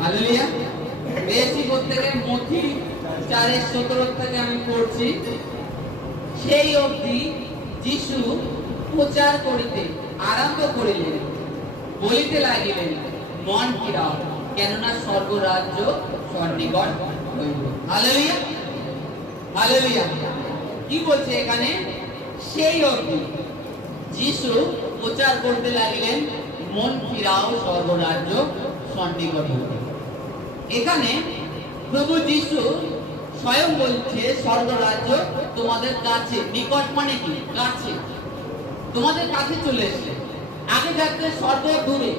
Hallelujah. বেশি প্রত্যেকে মথি 4:17 থেকে আমি পড়ছি। সেই অবধি যিশু প্রচার করিতে আরম্ভ করিলেন, বলিতে লাগিলেন, মন ফিরাও, কেননা স্বর্গরাজ্য সন্নিকট হইল। Hallelujah, hallelujah. কি বলছে এখানে? সেই অবধি যিশু প্রচার করতে লাগিলেন, মন ফিরাও, স্বর্গরাজ্য সন্নিকট হইল। এখানে প্রভু যিশু স্বয়ং বলছে স্বর্গরাজ্য তোমাদের কাছে। নিকট মানে কি? কাছে, তোমাদের কাছে চলে এসেছে। আগে থাকতে স্বর্গ দূরে।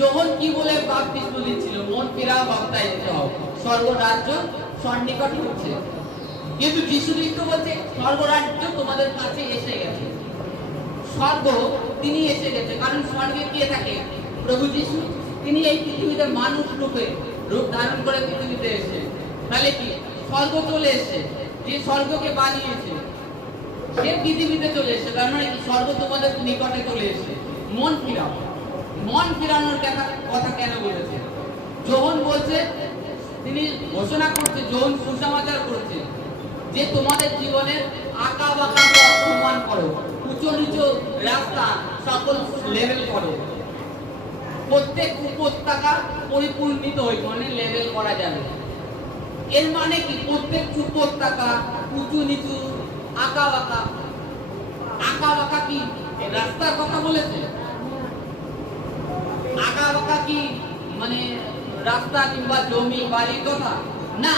যখন কি বলে বাপ্তিস্ম দিচ্ছিল, মন ফিরাও, বাপ্তাইতে হও, স্বর্গরাজ্য সন্নিকট হচ্ছে। কিন্তু যিশু খ্রিস্ট বলছে স্বর্গরাজ্য তোমাদের কাছে এসে গেছে। স্বর্গ তিনি এসে গেছে, কারণ স্বর্গে কে থাকে? প্রভু যিশু। তিনি এই পৃথিবীতে মানুষ রূপে রূপ ধারণ করে পৃথিবীতে এসে, তাহলে কি স্বর্গ চলে এসেছে। যে স্বর্গকে বানিয়েছে সে পৃথিবীতে চলে এসেছে। তার মানে কি স্বর্গ তোমাদের নিকটে চলে এসেছে। মন ফিরাও। মন ফিরানোর কথা কেন বলেছে? যোহন বলছে, তিনি ঘোষণা করছে, যোহন সুসমাচার করছে যে তোমাদের জীবনের আঁকা বাঁকা পথ সমান করো, উঁচু নিচু রাস্তা সকল লেভেল করো। প্রত্যেক উপত্যকা পরিপূর্ণিত হই, মানে লেভেল করা যাবে। এর মানে কি? প্রত্যেক উপত্যকা উঁচু নিচু আঁকা বাঁকা। আঁকা বাঁকা কি রাস্তার কথা বলেছে? আঁকা বাঁকা কি মানে রাস্তা কিংবা জমি বাড়ির কথা না।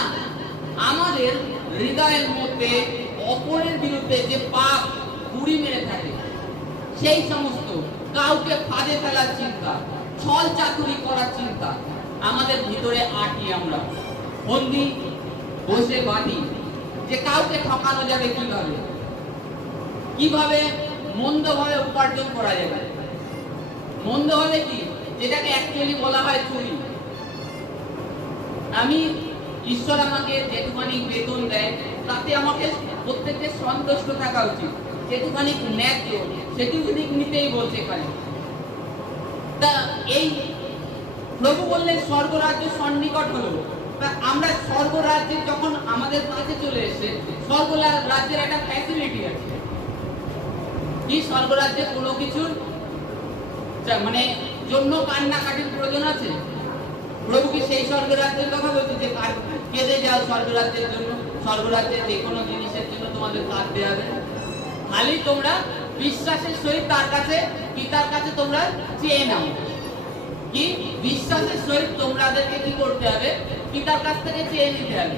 আমাদের হৃদয়ের মধ্যে অপরের বিরুদ্ধে যে পাপ গুড়ি মেরে থাকে, সেই সমস্ত কাউকে ফাঁদে ফেলার চিন্তা, ছল চাতুরি করার চিন্তা আমাদের ভিতরে আঁটি। আমরা বন্দি বসে বাঁধি যে কাউকে ঠকানো যাবে কিভাবে, কিভাবে মন্দভাবে উপার্জন করা যাবে। মন্দভাবে কি? যেটাকে অ্যাকচুয়ালি বলা হয় চুরি। আমি ঈশ্বর আমাকে যেটুখানি বেতন দেয় তাতে আমাকে প্রত্যেককে সন্তুষ্ট থাকা উচিত। যেটুখানি ন্যায্য সেটুখানি নিতেই বলছে এখানে। তা এই প্রভু বললেন স্বর্গরাজ্য সন্নিকট হলো। তা আমরা স্বর্গরাজ্যে যখন আমাদের কাছে চলে এসে, স্বর্গরাজ্যের একটা ফ্যাসিলিটি আছে। কি? স্বর্গরাজ্যে কোনো কিছুর মানে জন্য কান্নাকাটির প্রয়োজন আছে? প্রভু কি সেই স্বর্গরাজ্যের কথা বলছে যে কেঁদে যাও স্বর্গরাজ্যের জন্য? স্বর্গরাজ্যের যে কোনো জিনিসের জন্য তোমাদের কাঁদতে হবে। খালি তোমরা বিশ্বাসের সহিত তার কাছে, পিতার কাছে তোমরা চেয়ে নাও। কি? বিশ্বাসের সহিত তোমাদেরকে কি করতে হবে? পিতার কাছ থেকে চেয়ে নিতে হবে।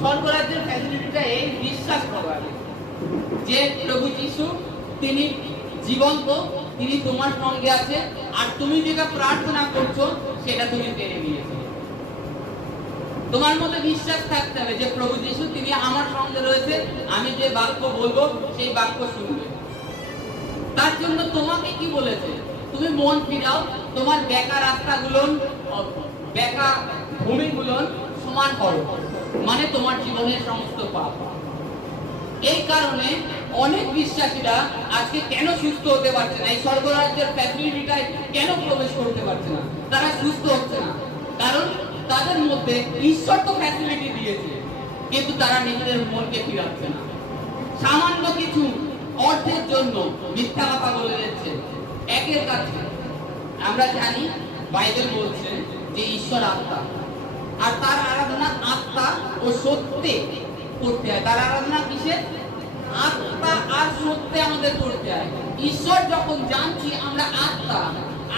স্বর্গরাজ্যের ফ্যাসিলিটিটা এই, বিশ্বাস করবে যে প্রভু যিশু তিনি জীবন্ত, তিনি তোমার সঙ্গে আছে, আর তুমি যেটা প্রার্থনা করছো সেটা তুমি পেয়ে নিয়েছো। তোমার মধ্যে বিশ্বাস থাকতে হবে যে প্রভু যিশু তিনি আমার সঙ্গে রয়েছে, আমি যে বাক্য বলবো সেই বাক্য শুনবে। তার জন্য তোমাকে কি বলেছে? তুমি মন ফিরাও, তোমার বেকা রাস্তাগুলো, বেকা ভূমিগুলো সমান করো, মানে তোমার জীবনের সমস্ত পাপ। এই কারণে অনেক বিশ্বাসীরা আজকে কেন সুস্থ হতে পারছে না? এই স্বর্গরাজ্যের ফ্যাসিলিটিটায় কেন প্রবেশ করতে পারছে না? তারা সুস্থ হচ্ছে না, কারণ তাদের মধ্যে ঈশ্বর তো ফ্যাসিলিটি দিয়েছে, কিন্তু তারা নিজেদের মনকে ফিরাচ্ছে না। সামান্য কিছু অর্থের জন্য মিথ্যা কথা বলে দিচ্ছে একের কাছে। আমরা জানি বাইবেল বলছে যে ঈশ্বর আত্মা, আর তার আরাধনা আত্মা ও সত্যে করতে হয়। তার আরাধনা কিসে? আত্মা আর সত্যে আমাদের করতে হয়। ঈশ্বর যখন জানছি আমরা আত্মা,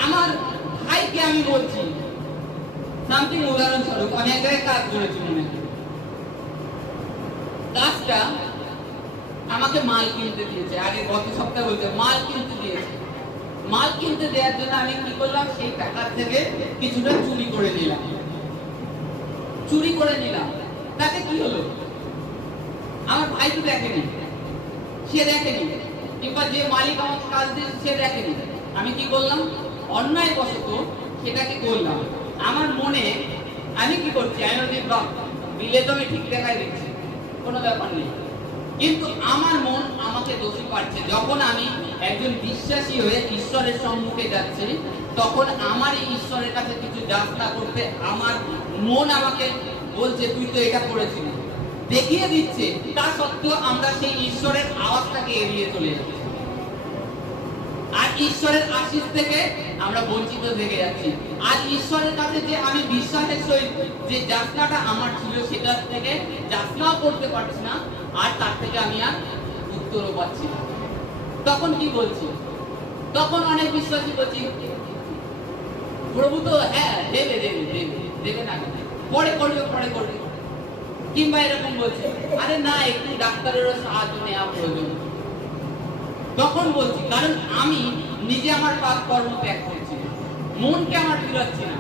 আমার ভাইকে আমি বলছি সামথিং, উদাহরণস্বরূপ আমি এক জায়গায় কাজ করেছি, মনে কাজটা আমাকে মাল কিনতে দিয়েছে, আগে গত সপ্তাহে বলতে মাল কিনতে দিয়েছে। মাল কিনতে দেওয়ার জন্য আমি কি করলাম? সেই টাকার থেকে কিছুটা চুরি করে নিলাম। চুরি করে নিলাম, তাতে কি হলো? আমার ভাই তো দেখেনি, সে দেখেনি, কিংবা যে মালিক আমাকে কাজ দিয়েছে সে দেখেনি। আমি কি করলাম? অন্যায় বশত সেটাকে করলাম। আমার মনে আমি কি করছি? আমি বিলে তো আমি ঠিক দেখাই দিচ্ছি, কোনো ব্যাপার নেই, কিন্তু আমার মন আমাকে দোষী পাচ্ছে। যখন আমি একজন বিশ্বাসী হয়ে ঈশ্বরের সম্মুখে যাচ্ছি, তখন আমার এই ঈশ্বরের কাছে কিছু যাচনা করতে আমার মন আমাকে বলছে তুই তো এটা করেছিলি, দেখিয়ে দিচ্ছে। তা সত্ত্বেও আমরা সেই ঈশ্বরের আওয়াজটাকে এড়িয়ে চলে যাচ্ছি, আর ঈশ্বরের আশীষ থেকে আমরা বঞ্চিত থেকে যাচ্ছি। আর ঈশ্বরের কাছে যে আমি বিশ্বাসের সহিত যে যাচনাটা আমার ছিল সেটা থেকে যাচনাও করতে পারছি না, আর তার থেকে আমি আর উত্তরও পাচ্ছি না। তখন কি বলছি? তখন অনেক বিশ্বাসী বলছি প্রভু তো হ্যাঁ দেবে দেবে দেবে দেবে না, পরে করবে পরে করবে। কিংবা এরকম বলছে আরে না, একটু ডাক্তারেরও সাহায্য নেওয়া প্রয়োজন। তখন বলছি কারণ আমি নিজে আমার পাপ কর্ম ত্যাগ করছি, মনকে আমার ফিরাচ্ছি না।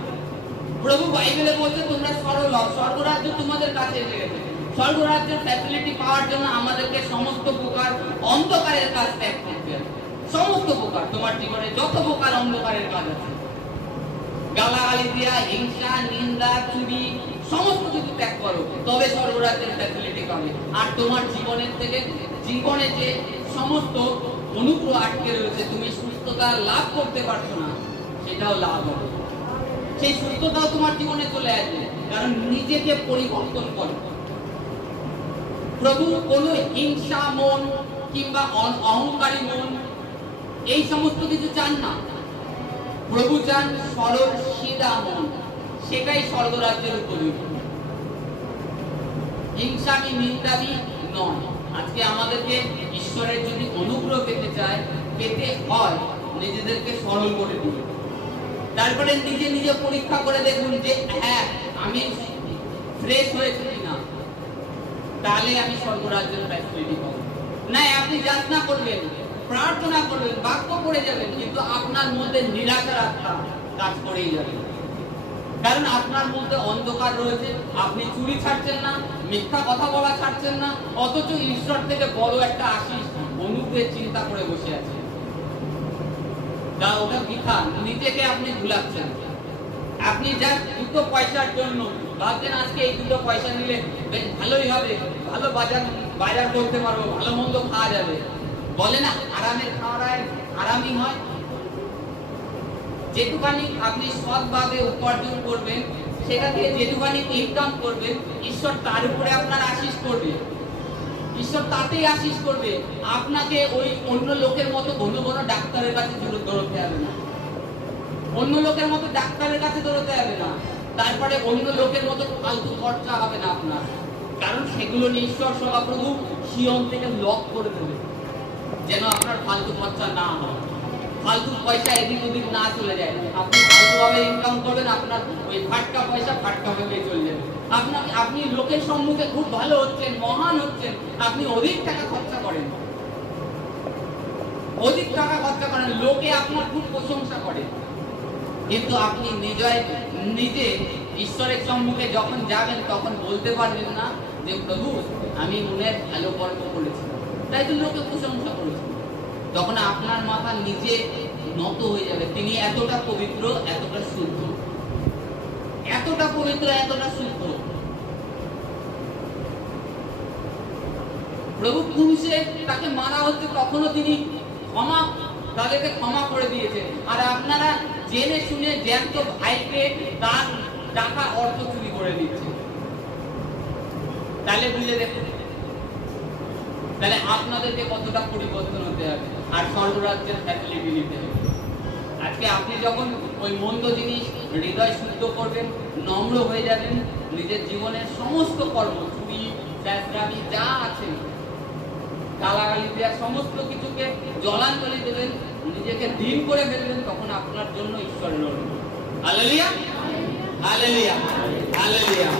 প্রভু বাইবেলে বলছে তোমরা সরল হও, স্বর্গরাজ্য তোমাদের কাছে এসে গেছে। স্বর্গরাজ্যের ফ্যাসিলিটি পাওয়ার জন্য আমাদেরকে সমস্ত প্রকার অন্ধকারের কাজ ত্যাগ করতে হবে। সমস্ত প্রকার তোমার জীবনে যত প্রকার অন্ধকারের কাজ আছে, গালাগালি দেয়া, হিংসা, নিন্দা, চুরি, সমস্ত কিছু ত্যাগ করো, তবে স্বর্গরাজ্যের ফ্যাসিলিটি পাবে। আর তোমার জীবনের থেকে জীবনে যে সমস্ত অনুগ্রহ আটকে রয়েছে, তুমি সুস্থতা লাভ করতে পারছো না, সেটাও লাভ হবে। সেই সুস্থতাও তোমার জীবনে চলে আসবে, কারণ নিজেকে পরিবর্তন করো। প্রভু কোনো হিংসা মন কিংবা অহংকারী মন এই সমস্ত কিছু চান না। প্রভু চান সরল সিধা মন, সেটাই স্বর্গরাজ্যের উপযোগী। হিংসামি নিন্দামি নয়। আজকে আমাদেরকে ঈশ্বরের যদি অনুগ্রহ পেতে হয় নিজেদেরকে সরল করে দিন। তারপরে নিজে নিজে পরীক্ষা করে দেখুন যে হ্যাঁ আমি ফ্রেশ হয়েছি কিনা, তাহলে আমি স্বর্গরাজ্যের ফ্যাসিলিটি পাবো। না, আপনি যাচনা করবেন, প্রার্থনা করবেন, বাক্য করে যাবেন, কিন্তু আপনার মধ্যে নিরাশার আত্মা কাজ করেই যাবে। কারণ আপনার মধ্যে অন্ধকার রয়েছে, আপনি চুরি ছাড়ছেন না, মিথ্যা কথা বলা ছাড়ছেন না, অথচ ঈশ্বর থেকে বড় একটা আশীষ অনুগ্রহের চিন্তা করে বসে আছেন। তা ওটা বৃথা, নিজেকে আপনি ভুলাচ্ছেন। আপনি যা দুটো পয়সার জন্য ভাবছেন আজকে এই দুটো পয়সা নিলে বেশ ভালোই হবে, ভালো বাজার করতে পারবো, ভালো মন্দ খাওয়া যাবে। বলে না আরামের খাওয়ার আরামই হয়। যেটুকানি আপনি সৎভাবে উপার্জন করবেন, সেটা দিয়ে যেটুকানি ইনকাম করবেন, ঈশ্বর তার উপরে আপনার আশীষ করবে। ঈশ্বর তাতেই আশীষ করবে। আপনাকে ওই অন্য লোকের মতো ঘন ঘন ডাক্তারের কাছে দৌড়তে হবে না, অন্য লোকের মতো ডাক্তারের কাছে দৌড়তে হবে না, তারপরে অন্য লোকের মতো ফালতু খরচা হবে না আপনার। কারণ সেগুলো নিয়ে ঈশ্বর সভাপ্রভু সিয়ন থেকে লক করে দেবে, যেন আপনার ফালতু খরচা না হয়, ফালতু পয়সা এদিক ওদিক না চলে যায়। আপনি ফালতুভাবে ইনকাম করবেন, আপনার ওই ফাটকা পয়সা ফাটকা ভাবে চলে যাবে। আপনি লোকের সম্মুখে খুব ভালো হচ্ছেন, মহান হচ্ছেন, আপনি অধিক টাকা খরচা করেন, অধিক টাকা খরচা করেন, লোকে আপনার খুব প্রশংসা করে, কিন্তু আপনি নিজে ঈশ্বরের সম্মুখে যখন যাবেন তখন বলতে পারবেন না যে প্রভু আমি মনে ভালো কর্ম করেছি, তাই তো লোকে প্রশংসা করেছে। তখন আপনার মাথা নিজে নত হয়ে যাবে। তিনি এতটা পবিত্র, এতটা শুদ্ধ, এতটা পবিত্র, এতটা শুদ্ধ। প্রভু পুরুষে তাকে মারা হচ্ছে, তখনও তিনি তাদেরকে ক্ষমা করে দিয়েছে। আর আপনারা জেনে শুনে জ্যান্ত ভাইকে তার টাকা অর্থ চুরি করে দিচ্ছে। তাহলে বুঝে দেখুন, তাহলে আপনাদেরকে কতটা পরিবর্তন হতে হবে আর স্বর্গরাজ্যের ফ্যাসিলিটি নিতে হবে। আজকে আপনি যখন ওই মন্দ জিনিস হৃদয় শুদ্ধ করবেন, নম্র হয়ে যাবেন, নিজের জীবনের সমস্ত কর্ম, চুরি চাকরি যা আছে, গালাগালি দেওয়া, সমস্ত কিছুকে জলাঞ্জলি দেবেন, নিজেকে দিন করে ফেলবেন, তখন আপনার জন্য ঈশ্বরের অনুগ্রহ। Hallelujah, hallelujah, hallelujah.